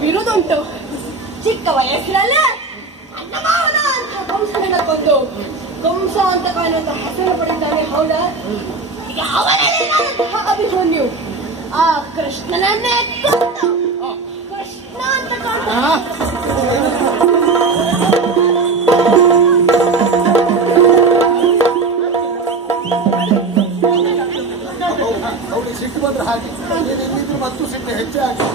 ಬಿರುದುಂಟು. ಚಿಕ್ಕ ವಯಸ್ಸಿನಲ್ಲೇ ನನ್ನ ಮಾವನ ಅಂತ ಕಂಸನನ್ನ ಕೊಂದು ಕಂಸ ಅಂತ ಕಾಣುವಂತ ಹೆಸರು ಪಡಿದ್ದಾನೆ. ಹೌದಾ? ಈಗ ಅವನಲ್ಲೇನಾದಂತಹ ಅಭಿಮನ್ಯು ಆ ಕೃಷ್ಣನನ್ನೇ ಕೊಂದು ಕೃಷ್ಣ ಅಂತ ಸಿಟ್ಟು ಬಂದ್ರೆ ಹಾಗೆ ಮತ್ತು ಸಿಟ್ಟು ಹೆಚ್ಚಾಗಿ